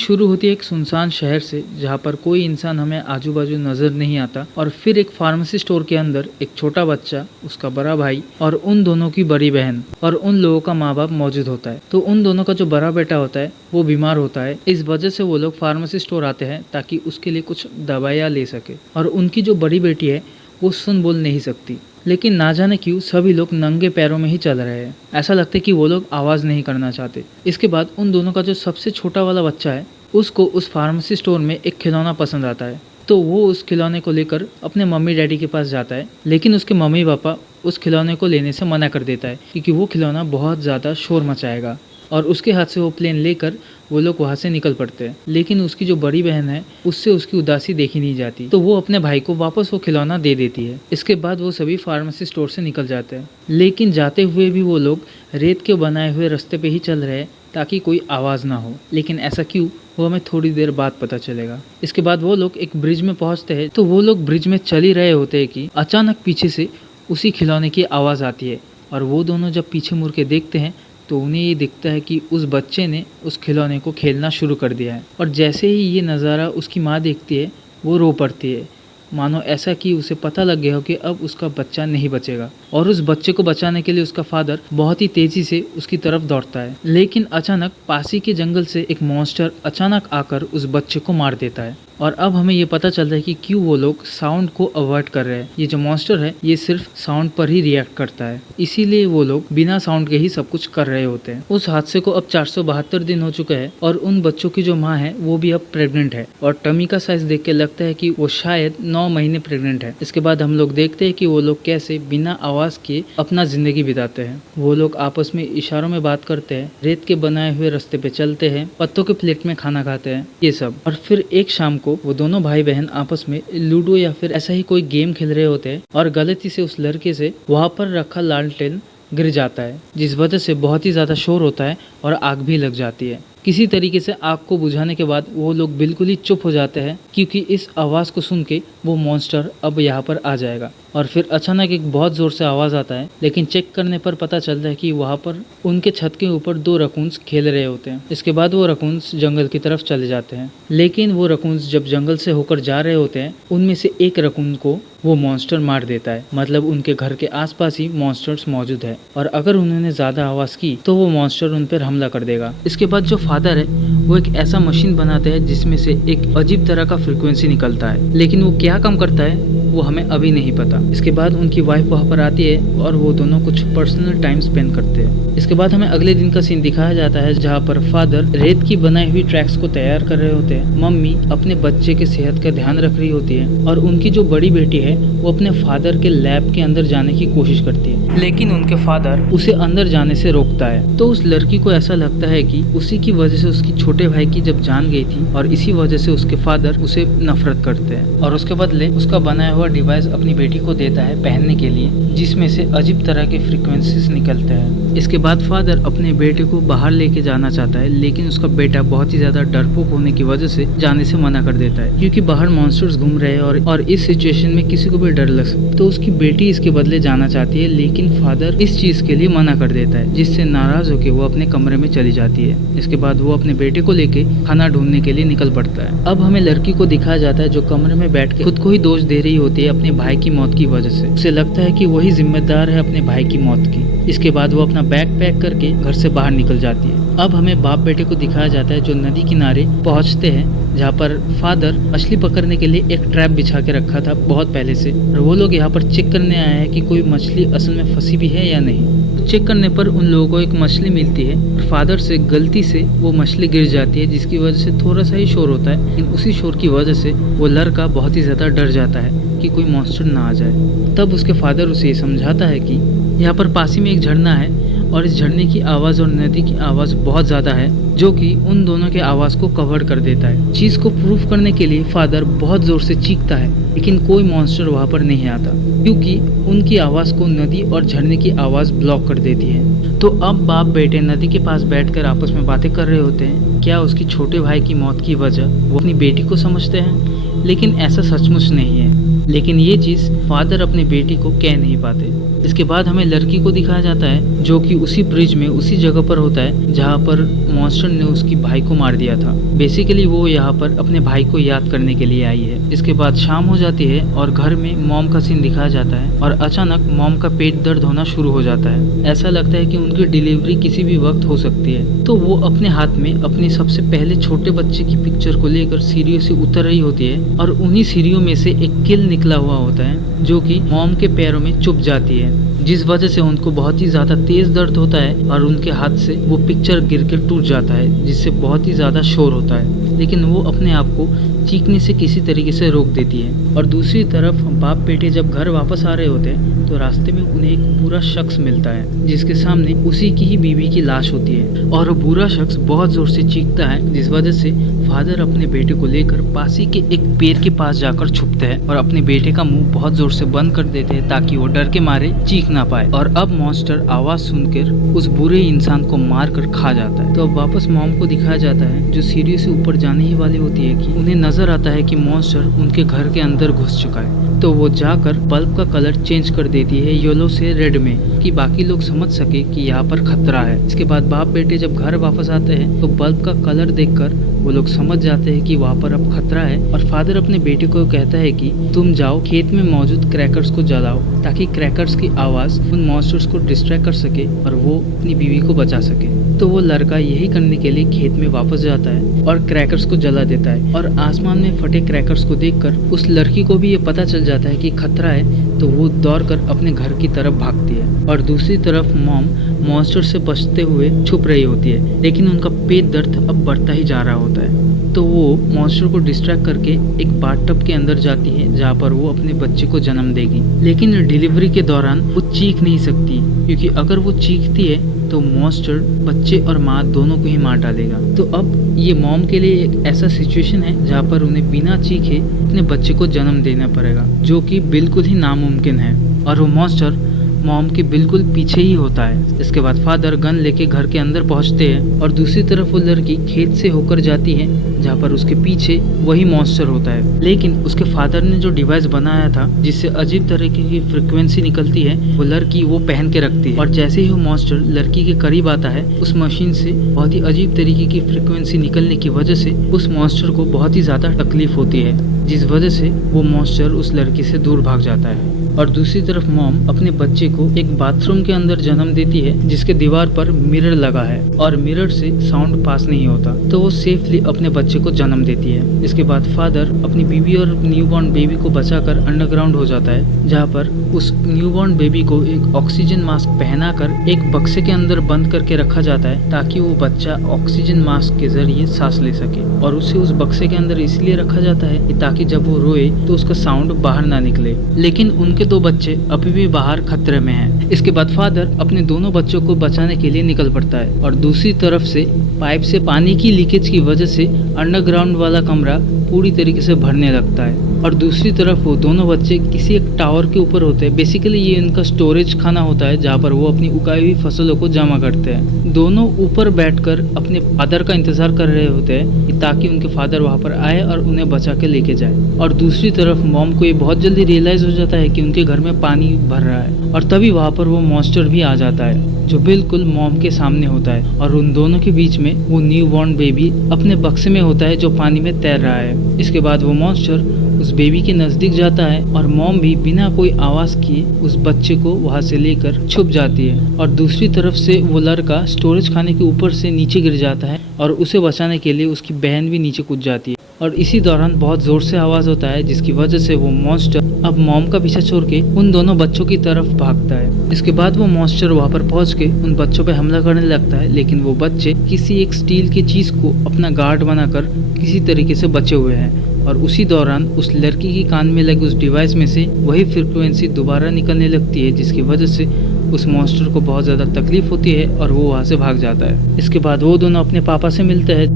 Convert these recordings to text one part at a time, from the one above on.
शुरू होती है एक सुनसान शहर से, जहाँ पर कोई इंसान हमें आजू बाजू नजर नहीं आता। और फिर एक फार्मेसी स्टोर के अंदर एक छोटा बच्चा, उसका बड़ा भाई और उन दोनों की बड़ी बहन और उन लोगों का माँ बाप मौजूद होता है। तो उन दोनों का जो बड़ा बेटा होता है वो बीमार होता है। इस वजह से वो लोग फार्मेसी स्टोर आते हैं ताकि उसके लिए कुछ दवाइयाँ ले सके। और उनकी जो बड़ी बेटी है वो सुन बोल नहीं सकती, लेकिन ना जाने क्यों सभी लोग नंगे पैरों में ही चल रहे हैं। ऐसा लगता है कि वो लोग आवाज़ नहीं करना चाहते। इसके बाद उन दोनों का जो सबसे छोटा वाला बच्चा है, उसको उस फार्मेसी स्टोर में एक खिलौना पसंद आता है। तो वो उस खिलौने को लेकर अपने मम्मी डैडी के पास जाता है, लेकिन उसके मम्मी पापा उस खिलौने को लेने से मना कर देता है क्योंकि वो खिलौना बहुत ज़्यादा शोर मचाएगा। और उसके हाथ से वो प्लेन लेकर वो लोग वहाँ से निकल पड़ते हैं। लेकिन उसकी जो बड़ी बहन है उससे उसकी उदासी देखी नहीं जाती, तो वो अपने भाई को वापस वो खिलौना दे देती है। इसके बाद वो सभी फार्मेसी स्टोर से निकल जाते हैं, लेकिन जाते हुए भी वो लोग रेत के बनाए हुए रास्ते पे ही चल रहे हैं ताकि कोई आवाज़ ना हो। लेकिन ऐसा क्यों, वो हमें थोड़ी देर बाद पता चलेगा। इसके बाद वो लोग एक ब्रिज में पहुँचते हैं। तो वो लोग ब्रिज में चल ही रहे होते हैं कि अचानक पीछे से उसी खिलौने की आवाज़ आती है। और वो दोनों जब पीछे मुड़ के देखते हैं तो उन्हें ये दिखता है कि उस बच्चे ने उस खिलौने को खेलना शुरू कर दिया है। और जैसे ही ये नज़ारा उसकी माँ देखती है वो रो पड़ती है, मानो ऐसा कि उसे पता लग गया हो कि अब उसका बच्चा नहीं बचेगा। और उस बच्चे को बचाने के लिए उसका फादर बहुत ही तेजी से उसकी तरफ दौड़ता है। लेकिन अचानक पास ही के जंगल से एक मॉन्स्टर अचानक आकर उस बच्चे को मार देता है। और अब हमें ये पता चलता है कि क्यों वो लोग साउंड को अवॉइड कर रहे हैं। ये जो मॉन्स्टर है ये सिर्फ साउंड पर ही रिएक्ट करता है, इसीलिए वो लोग बिना साउंड के ही सब कुछ कर रहे होते हैं। उस हादसे को अब 472 दिन हो चुके हैं और उन बच्चों की जो माँ है वो भी अब प्रेग्नेंट है। और टमी का साइज देख के लगता है कि वो शायद 9 महीने प्रेग्नेंट है। इसके बाद हम लोग देखते हैं कि वो लोग कैसे बिना आवाज के अपना जिंदगी बिताते हैं। वो लोग आपस में इशारों में बात करते हैं, रेत के बनाए हुए रास्ते पे चलते हैं, पत्तों के प्लेट में खाना खाते हैं, ये सब। और फिर एक शाम को वो दोनों भाई बहन आपस में लूडो या फिर ऐसा ही कोई गेम खेल रहे होते हैं और गलती से उस लड़के से वहां पर रखा लालटेन गिर जाता है, जिस वजह से बहुत ही ज्यादा शोर होता है और आग भी लग जाती है। किसी तरीके से आग को बुझाने के बाद वो लोग बिल्कुल ही चुप हो जाते हैं क्योंकि इस आवाज़ को सुन के वो मॉन्स्टर अब यहाँ पर आ जाएगा। और फिर अचानक एक बहुत ज़ोर से आवाज़ आता है, लेकिन चेक करने पर पता चलता है कि वहाँ पर उनके छत के ऊपर 2 रकून्स खेल रहे होते हैं। इसके बाद वो रकून्स जंगल की तरफ चले जाते हैं, लेकिन वो रकून्स जब जंगल से होकर जा रहे होते हैं उनमें से एक रकून को वो मॉन्स्टर मार देता है। मतलब उनके घर के आसपास ही मॉन्स्टर्स मौजूद है और अगर उन्होंने ज़्यादा आवाज़ की तो वो मॉन्स्टर उन पर हमला कर देगा। इसके बाद जो फादर है वो एक ऐसा मशीन बनाते हैं जिसमें से एक अजीब तरह का फ्रीक्वेंसी निकलता है, लेकिन वो क्या काम करता है वो हमें अभी नहीं पता। इसके बाद उनकी वाइफ वहाँ पर आती है और वो दोनों कुछ पर्सनल टाइम स्पेंड करते हैं। इसके बाद हमें अगले दिन का सीन दिखाया जाता है जहाँ पर फादर रेत की बनाई हुई ट्रैक्स को तैयार कर रहे होते हैं, मम्मी अपने बच्चे के सेहत का ध्यान रख रही होती है और उनकी जो बड़ी बेटी है वो अपने फादर के लैब के अंदर जाने की कोशिश करती है, लेकिन उनके फादर उसे अंदर जाने से रोकता है। तो उस लड़की को ऐसा लगता है कि उसी की वजह से उसकी छोटे भाई की जब जान गई थी और इसी वजह से उसके फादर उसे नफरत करते हैं और उसके बदले उसका बनाया हुआ डिवाइस अपनी बेटी को देता है पहनने के लिए, जिसमें से अजीब तरह के फ्रीक्वेंसीज निकलते हैं। इसके बाद फादर अपने बेटे को बाहर लेके जाना चाहता है, लेकिन उसका बेटा बहुत ही ज्यादा डरपोक होने की वजह से जाने से मना कर देता है क्योंकि बाहर मॉन्स्टर्स घूम रहे हैं और इस सिचुएशन में किसी को भी डर लग सकता है। तो उसकी बेटी इसके बदले जाना चाहती है, लेकिन फादर इस चीज के लिए मना कर देता है, जिससे नाराज होकर वो अपने कमरे में चली जाती है। इसके बाद वो अपने बेटे को लेके खाना ढूंढने के लिए निकल पड़ता है। अब हमें लड़की को दिखाया जाता है जो कमरे में बैठ के खुद को ही दोष दे रही होती है अपने भाई की मौत की वजह से। उसे लगता है कि वही जिम्मेदार है अपने भाई की मौत की। इसके बाद वो अपना बैग पैक करके घर से बाहर निकल जाती है। अब हमें बाप बेटे को दिखाया जाता है जो नदी किनारे पहुंचते हैं, जहाँ पर फादर मछली पकड़ने के लिए एक ट्रैप बिछा के रखा था बहुत पहले से, और वो लोग यहाँ पर चेक करने आए हैं कि कोई मछली असल में फंसी भी है या नहीं। चेक करने पर उन लोगों को एक मछली मिलती है और फादर से गलती से वो मछली गिर जाती है, जिसकी वजह से थोड़ा सा ही शोर होता है, लेकिन उसी शोर की वजह से वो लड़का बहुत ही ज्यादा डर जाता है कि कोई मॉन्स्टर ना आ जाए। तब उसके फादर उसे ये समझाता है कि यहाँ पर पास ही में एक झरना है और इस झरने की आवाज़ और नदी की आवाज़ बहुत ज़्यादा है, जो कि उन दोनों के आवाज़ को कवर कर देता है। चीज़ को प्रूफ करने के लिए फादर बहुत ज़ोर से चीखता है, लेकिन कोई मॉन्स्टर वहाँ पर नहीं आता क्योंकि उनकी आवाज़ को नदी और झरने की आवाज़ ब्लॉक कर देती है। तो अब बाप बेटे नदी के पास बैठकर आपस में बातें कर रहे होते हैं। क्या उसकी छोटे भाई की मौत की वजह वो अपनी बेटी को समझते हैं, लेकिन ऐसा सचमुच नहीं है। लेकिन ये चीज फादर अपने बेटी को कह नहीं पाते। इसके बाद हमें लड़की को दिखाया जाता है जो कि उसी ब्रिज में उसी जगह पर होता है जहाँ पर मॉन्स्टर ने उसकी भाई को मार दिया था। बेसिकली वो यहाँ पर अपने भाई को याद करने के लिए आई है। इसके बाद शाम हो जाती है और घर में मॉम का सीन दिखाया जाता है और अचानक मॉम का पेट दर्द होना शुरू हो जाता है। ऐसा लगता है कि उनकी डिलीवरी किसी भी वक्त हो सकती है। तो वो अपने हाथ में अपने सबसे पहले छोटे बच्चे की पिक्चर को लेकर सीढ़ियों से उतर रही होती है और उन्हीं सीढ़ियों में से एक किल निकला हुआ होता है जो कि मॉम के पैरों में चुभ जाती है, जिस वजह से उनको बहुत ही ज्यादा तेज दर्द होता है और उनके हाथ से वो पिक्चर गिर के टूट जाता है, जिससे बहुत ही ज्यादा शोर होता है। लेकिन वो अपने आप को चीखने से किसी तरीके से रोक देती है। और दूसरी तरफ बाप बेटे जब घर वापस आ रहे होते हैं तो रास्ते में उन्हें एक बुरा शख्स मिलता है जिसके सामने उसी की ही बीवी की लाश होती है और वो बुरा शख्स बहुत जोर से चीखता है, जिस वजह से फादर अपने बेटे को लेकर पासी के एक पेड़ के पास जाकर छुपते हैं और अपने बेटे का मुंह बहुत जोर से बंद कर देते हैं ताकि वो डर के मारे चीख ना पाए। और अब मॉन्स्टर आवाज सुनकर उस बुरे इंसान को मार कर खा जाता है। तो अब वापस मॉम को दिखाया जाता है जो सीढ़ी से ऊपर जाने ही वाली होती है कि उन्हें नजर आता है कि मॉन्स्टर उनके घर के अंदर घुस चुका है। तो वो जाकर बल्ब का कलर चेंज कर देती है येलो से रेड में कि बाकी लोग समझ सके कि यहाँ पर खतरा है। इसके बाद बाप बेटे जब घर वापस आते हैं तो बल्ब का कलर देखकर वो लोग समझ जाते हैं कि वहाँ पर अब खतरा है और फादर अपने बेटे को कहता है कि तुम जाओ खेत में मौजूद क्रैकर्स को जलाओ ताकि क्रैकर्स की आवाज उन मॉन्स्टर्स को डिस्ट्रैक्ट कर सके और वो अपनी बीवी को बचा सके। तो वो लड़का यही करने के लिए खेत में वापस जाता है और क्रैकर्स को जला देता है और आसमान में फटे क्रैकर्स को देखकर उस लड़की को भी ये पता चल जाता है कि खतरा है, तो वो दौड़कर अपने घर की तरफ भागती है। और दूसरी तरफ मॉम मॉन्स्टर से बचते हुए छुप रही होती है, लेकिन उनका पेट दर्द अब बढ़ता ही जा रहा होता है। तो वो मॉन्स्टर को डिस्ट्रैक्ट करके एक बाथटब के अंदर जाती है जहाँ पर वो अपने बच्चे को जन्म देगी। लेकिन डिलीवरी के दौरान वो चीख नहीं सकती क्योंकि अगर वो चीखती है तो मॉन्स्टर बच्चे और माँ दोनों को ही मार डालेगा। तो अब ये मॉम के लिए एक ऐसा सिचुएशन है जहाँ पर उन्हें बिना चीखे अपने बच्चे को जन्म देना पड़ेगा, जो कि बिल्कुल ही नामुमकिन है। और वो मॉन्स्टर मॉम के बिल्कुल पीछे ही होता है। इसके बाद फादर गन लेके घर के अंदर पहुंचते हैं और दूसरी तरफ वो लड़की खेत से होकर जाती है जहाँ पर उसके पीछे वही मॉन्स्टर होता है। लेकिन उसके फादर ने जो डिवाइस बनाया था जिससे अजीब तरीके की फ्रिक्वेंसी निकलती है वो लड़की वो पहन के रखती है और जैसे ही वो मॉन्स्टर लड़की के करीब आता है उस मशीन से बहुत ही अजीब तरीके की फ्रिक्वेंसी निकलने की वजह से उस मॉन्स्टर को बहुत ही ज्यादा तकलीफ होती है, जिस वजह से वो मॉन्स्टर उस लड़की से दूर भाग जाता है। और दूसरी तरफ मॉम अपने बच्चे को एक बाथरूम के अंदर जन्म देती है जिसके दीवार पर मिरर लगा है और मिरर से साउंड पास नहीं होता, तो वो सेफली अपने बच्चे को जन्म देती है। इसके बाद फादर अपनी बीवी और न्यूबॉर्न बेबी को बचाकर अंडरग्राउंड हो जाता है जहाँ पर उस न्यूबॉर्न बेबी को एक ऑक्सीजन मास्क पहनाकर एक बक्से के अंदर बंद करके रखा जाता है ताकि वो बच्चा ऑक्सीजन मास्क के जरिए सांस ले सके। और उसे उस बक्से के अंदर इसलिए रखा जाता है ताकि जब वो रोए तो उसका साउंड बाहर ना निकले। लेकिन उनके दो बच्चे अभी भी बाहर खतरे में हैं। इसके बाद फादर अपने दोनों बच्चों को बचाने के लिए निकल पड़ता है और दूसरी तरफ से पाइप से पानी की लीकेज की वजह से अंडरग्राउंड वाला कमरा पूरी तरीके से भरने लगता है। और दूसरी तरफ वो दोनों बच्चे किसी एक टावर के ऊपर होते हैं। बेसिकली ये इनका स्टोरेज खाना होता है जहाँ पर वो अपनी उगाई हुई फसलों को जमा करते हैं। दोनों ऊपर बैठकर अपने फादर का इंतजार कर रहे होते हैं ताकि उनके फादर वहाँ पर आए और उन्हें बचा के लेके जाए। और दूसरी तरफ मॉम को ये बहुत जल्दी रियलाइज हो जाता है कि उनके घर में पानी भर रहा है और तभी वहाँ पर वो मॉन्स्टर भी आ जाता है जो बिल्कुल मॉम के सामने होता है और उन दोनों के बीच में वो न्यू बॉर्न बेबी अपने बक्से में होता है जो पानी में तैर रहा है। इसके बाद वो मॉन्स्टर उस बेबी के नजदीक जाता है और मॉम भी बिना कोई आवाज किए उस बच्चे को वहां से लेकर छुप जाती है। और दूसरी तरफ से वो लड़का स्टोरेज खाने के ऊपर से नीचे गिर जाता है और उसे बचाने के लिए उसकी बहन भी नीचे कूद जाती है। और इसी दौरान बहुत जोर से आवाज होता है जिसकी वजह से वो मॉन्स्टर अब मॉम का पीछा छोड़ के उन दोनों बच्चों की तरफ भागता है। इसके बाद वो मॉन्स्टर वहाँ पर पहुँच के उन बच्चों पे हमला करने लगता है, लेकिन वो बच्चे किसी एक स्टील की चीज को अपना गार्ड बनाकर किसी तरीके से बचे हुए हैं। और उसी दौरान उस लड़की की कान में लगे उस डिवाइस में से वही फ्रिक्वेंसी दोबारा निकलने लगती है जिसकी वजह से उस मॉन्स्टर को बहुत ज़्यादा तकलीफ होती है और वो वहाँ से भाग जाता है। इसके बाद वो दोनों अपने पापा से मिलते हैं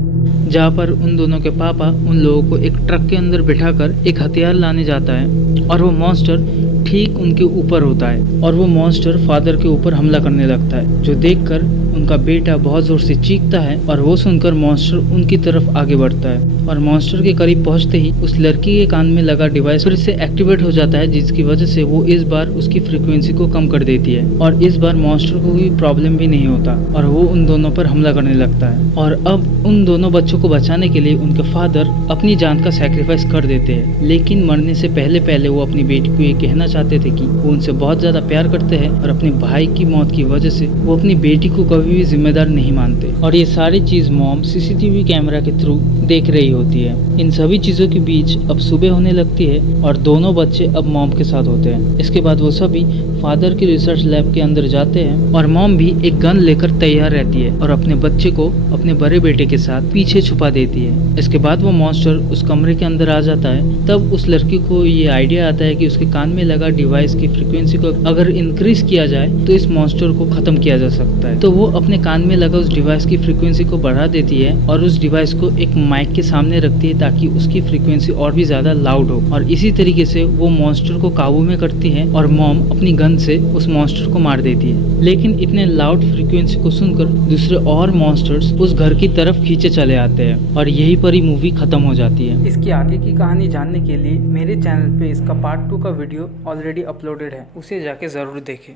जहाँ पर उन दोनों के पापा उन लोगों को एक ट्रक के अंदर बिठाकर एक हथियार लाने जाता है और वो मॉन्स्टर ठीक उनके ऊपर होता है और वो मॉन्स्टर फादर के ऊपर हमला करने लगता है, जो देखकर उनका बेटा बहुत जोर से चीखता है और वो सुनकर मॉन्स्टर उनकी तरफ आगे बढ़ता है और मॉन्स्टर के करीब पहुंचते ही उस लड़की के कान में लगा डिवाइस फिर से एक्टिवेट हो जाता है, जिसकी वजह से वो इस बार उसकी फ्रीक्वेंसी को कम कर देती है और इस बार मॉन्स्टर को कोई प्रॉब्लम भी नहीं होता और वो उन दोनों पर हमला करने लगता है। और अब उन दोनों बच्चों को बचाने के लिए उनके फादर अपनी जान का सैक्रिफाइस कर देते हैं, लेकिन मरने से पहले वो अपनी बेटी को ये कहना चाहते थे कि वो उनसे बहुत ज्यादा प्यार करते हैं और अपने भाई की मौत की वजह से वो अपनी बेटी को कभी भी जिम्मेदार नहीं मानते। और ये सारी चीज मॉम सीसीटीवी कैमरा के थ्रू देख रही होती है। इन सभी चीजों के बीच अब सुबह होने लगती है और दोनों बच्चे अब मॉम के साथ होते हैं। इसके बाद वो सभी फादर के रिसर्च लैब के अंदर जाते हैं और मॉम भी एक गन लेकर तैयार रहती है और अपने बच्चे को अपने बड़े बेटे के साथ पीछे छुपा देती है। इसके बाद वो मॉन्स्टर उस कमरे के अंदर आ जाता है। तब उस लड़की को ये आइडिया आता है कि उसके कान में लगा डिवाइस की फ्रीक्वेंसी को अगर इंक्रीज किया जाए तो इस मॉन्स्टर को खत्म किया जा सकता है। तो वो अपने कान में लगा उस डिवाइस की फ्रीक्वेंसी को बढ़ा देती है और उस डिवाइस को एक माइक के सामने रखती है ताकि उसकी फ्रीक्वेंसी और भी ज्यादा लाउड हो और इसी तरीके से वो मॉन्स्टर को काबू में करती है और मॉम अपनी गन से उस मॉन्स्टर को मार देती है। लेकिन इतने लाउड फ्रीक्वेंसी को सुनकर दूसरे और मॉन्स्टर्स उस घर की तरफ खींचे चले आते हैं और यहीं पर ही मूवी खत्म हो जाती है। इसकी आगे की कहानी जानने के लिए मेरे चैनल पे इसका पार्ट 2 का वीडियो ऑलरेडी अपलोडेड है, उसे जाके जरूर देखें।